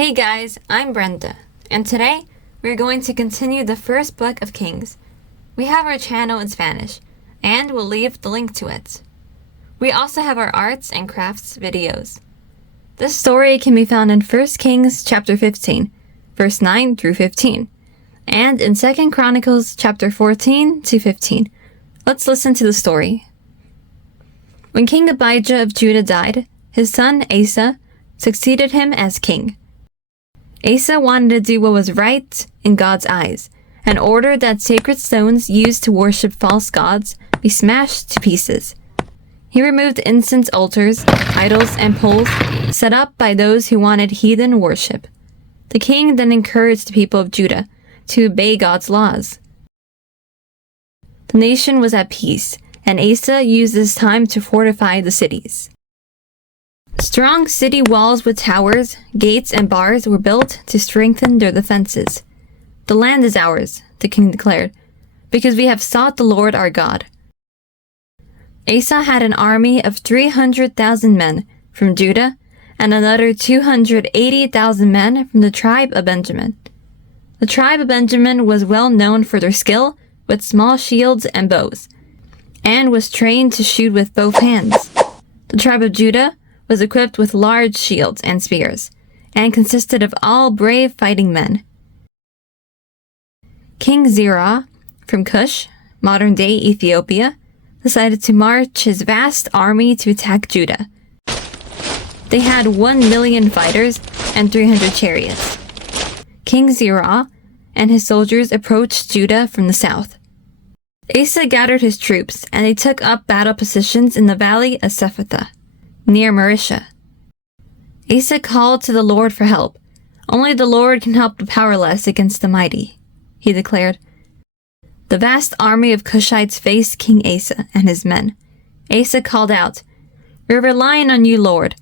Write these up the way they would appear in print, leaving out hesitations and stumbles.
Hey guys, I'm Brenda, and today we're going to continue the first book of Kings. We have our channel in Spanish, and we'll leave the link to it. We also have our arts and crafts videos. This story can be found in 1 Kings chapter 15, verse 9 through 15, and in 2 Chronicles chapter 14 to 15. Let's listen to the story. When King Abijah of Judah died, his son Asa succeeded him as king. Asa wanted to do what was right in God's eyes, and ordered that sacred stones used to worship false gods be smashed to pieces. He removed incense altars, idols, and poles set up by those who wanted heathen worship. The king then encouraged the people of Judah to obey God's laws. The nation was at peace, and Asa used this time to fortify the cities. Strong city walls with towers, gates, and bars were built to strengthen their defenses. "The land is ours," the king declared, "because we have sought the Lord our God." Asa had an army of 300,000 men from Judah and another 280,000 men from the tribe of Benjamin. The tribe of Benjamin was well known for their skill with small shields and bows, and was trained to shoot with both hands. The tribe of Judah was equipped with large shields and spears, and consisted of all brave fighting men. King Zerah from Cush, modern-day Ethiopia, decided to march his vast army to attack Judah. They had 1 million fighters and 300 chariots. King Zerah and his soldiers approached Judah from the south. Asa gathered his troops, and they took up battle positions in the valley of Sephatha, near Marisha. Asa called to the Lord for help. "Only the Lord can help the powerless against the mighty," he declared. The vast army of Cushites faced King Asa and his men. Asa called out, "We're relying on you, Lord.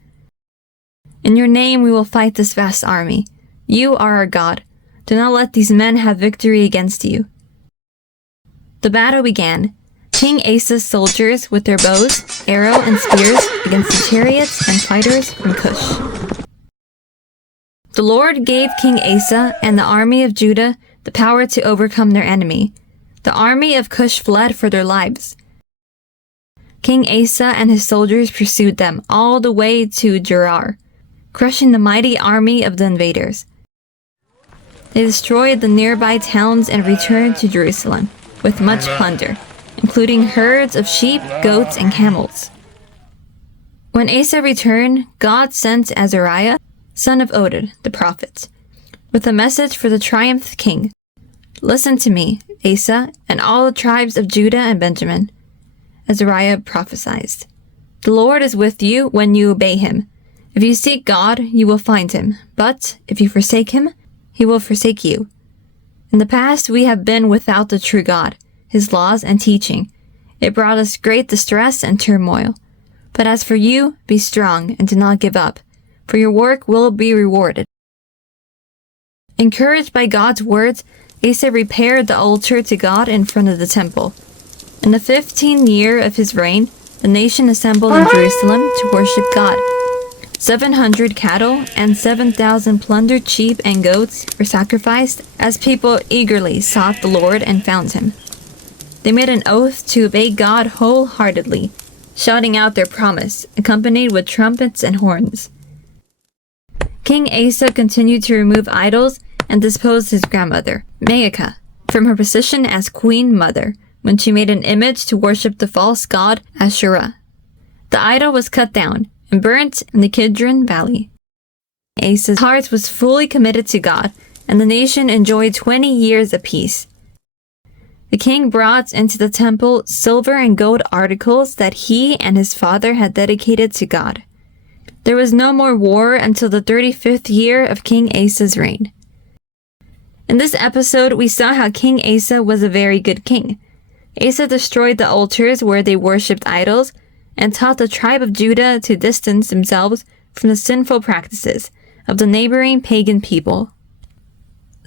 In your name we will fight this vast army. You are our God. Do not let these men have victory against you." The battle began. King Asa's soldiers with their bows, arrows, and spears against the chariots and fighters from Cush. The Lord gave King Asa and the army of Judah the power to overcome their enemy. The army of Cush fled for their lives. King Asa and his soldiers pursued them all the way to Gerar, crushing the mighty army of the invaders. They destroyed the nearby towns and returned to Jerusalem with much plunder, including herds of sheep, goats, and camels. When Asa returned, God sent Azariah, son of Oded, the prophet, with a message for the triumphant king. "Listen to me, Asa, and all the tribes of Judah and Benjamin," Azariah prophesied. "The Lord is with you when you obey him. If you seek God, you will find him, but if you forsake him, he will forsake you. In the past we have been without the true God, his laws and teaching. It brought us great distress and turmoil. But as for you, be strong and do not give up, for your work will be rewarded." Encouraged by God's words, Asa repaired the altar to God in front of the temple. In the 15th year of his reign, the nation assembled in Jerusalem to worship God. 700 cattle and 7,000 plundered sheep and goats were sacrificed as people eagerly sought the Lord and found him. They made an oath to obey God wholeheartedly, shouting out their promise, accompanied with trumpets and horns. King Asa continued to remove idols and disposed his grandmother, Maacah, from her position as queen mother when she made an image to worship the false god Asherah. The idol was cut down and burnt in the Kidron Valley. Asa's heart was fully committed to God, and the nation enjoyed 20 years of peace. The king brought into the temple silver and gold articles that he and his father had dedicated to God. There was no more war until the 35th year of King Asa's reign. In this episode, we saw how King Asa was a very good king. Asa destroyed the altars where they worshipped idols and taught the tribe of Judah to distance themselves from the sinful practices of the neighboring pagan people.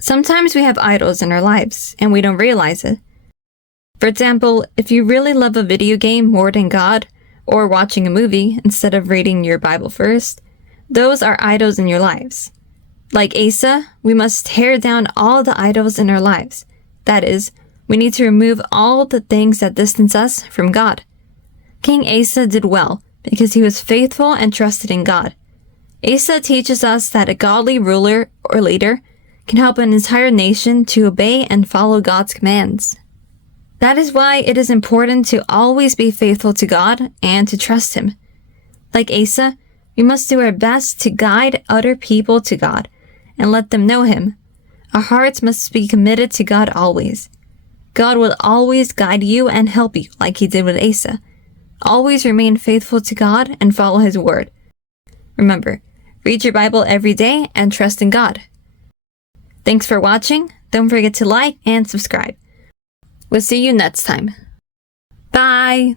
Sometimes we have idols in our lives, and we don't realize it. For example, if you really love a video game more than God, or watching a movie instead of reading your Bible first, those are idols in your lives. Like Asa, we must tear down all the idols in our lives. That is, we need to remove all the things that distance us from God. King Asa did well because he was faithful and trusted in God. Asa teaches us that a godly ruler or leader can help an entire nation to obey and follow God's commands. That is why it is important to always be faithful to God and to trust Him. Like Asa, we must do our best to guide other people to God and let them know Him. Our hearts must be committed to God always. God will always guide you and help you like He did with Asa. Always remain faithful to God and follow His word. Remember, read your Bible every day and trust in God. Thanks for watching. Don't forget to like and subscribe. We'll see you next time. Bye!